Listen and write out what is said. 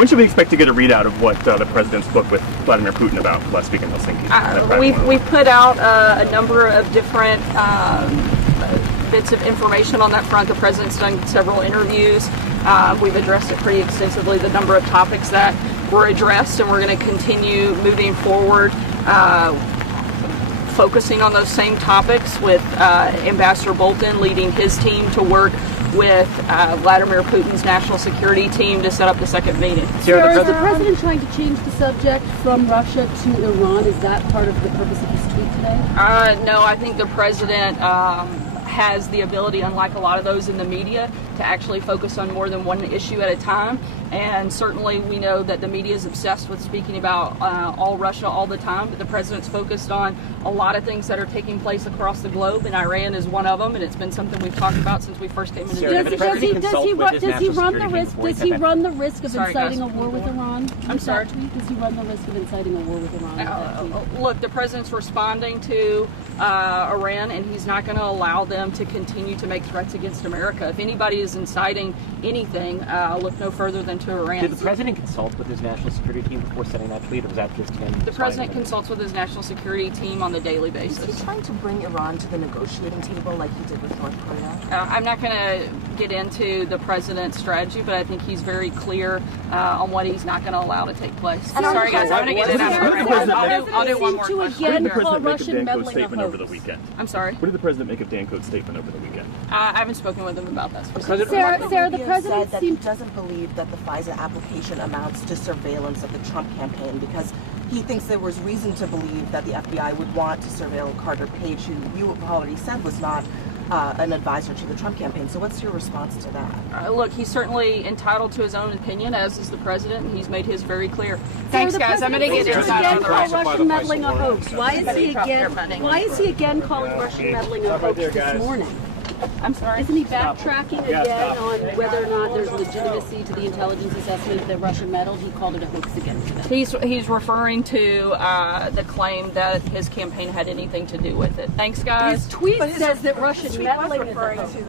When should we expect to get a readout of what the president spoke with Vladimir Putin about last week in Helsinki? We've put out a number of different bits of information on that front. The president's done several interviews. We've addressed it pretty extensively, the number of topics that were addressed, and we're going to continue moving forward, focusing on those same topics with Ambassador Bolton leading his team to work with Vladimir Putin's national security team to set up the second meeting. Sarah, is the president trying to change the subject from Russia to Iran? Is that part of the purpose of his tweet today? No, I think the president has the ability, unlike a lot of those in the media, to actually focus on more than one issue at a time. And certainly we know that the media is obsessed with speaking about all Russia all the time, but the president's focused on a lot of things that are taking place across the globe, and Iran is one of them, and it's been something we've talked about since we first came into the administration. Does he run the risk of inciting a war with Iran? I'm sorry? Does he run the risk of inciting a war with Iran? Look, the president's responding to Iran, and he's not going to allow them to continue to make threats against America. If anybody is inciting anything, look no further than to Iran. Did the president consult with his national security team before sending that tweet, or was that just him? The president consults with his national security team on a daily basis. Is he trying to bring Iran to the negotiating table like he did with North Korea? I'm not going to get into the president's strategy, but I think he's very clear on what he's not going to allow to take place. Sorry, guys, I'm going to get in on I'll do one more question. What did the president make of Dan Coats' statement over the weekend? I'm sorry? What did the president make of Dan Coats' statement over the weekend? I haven't spoken with him about that. Sarah, the president said that he doesn't believe that the FISA application amounts to surveillance of the Trump campaign because he thinks there was reason to believe that the FBI would want to surveil Carter Page, who you already said was not an advisor to the Trump campaign. So what's your response to that? Look, he's certainly entitled to his own opinion, as is the president, and he's made his very clear. Thanks, guys. I'm going to get inside on the Russian meddling a hoax. Why is he again calling Russian meddling a hoax this morning? I'm sorry? Isn't he backtracking again on whether or not there's legitimacy to the intelligence assessment that Russia meddled? He called it a hoax again today. He's referring to the claim that his campaign had anything to do with it. Thanks, guys. His tweet says that Russian meddling is a hoax.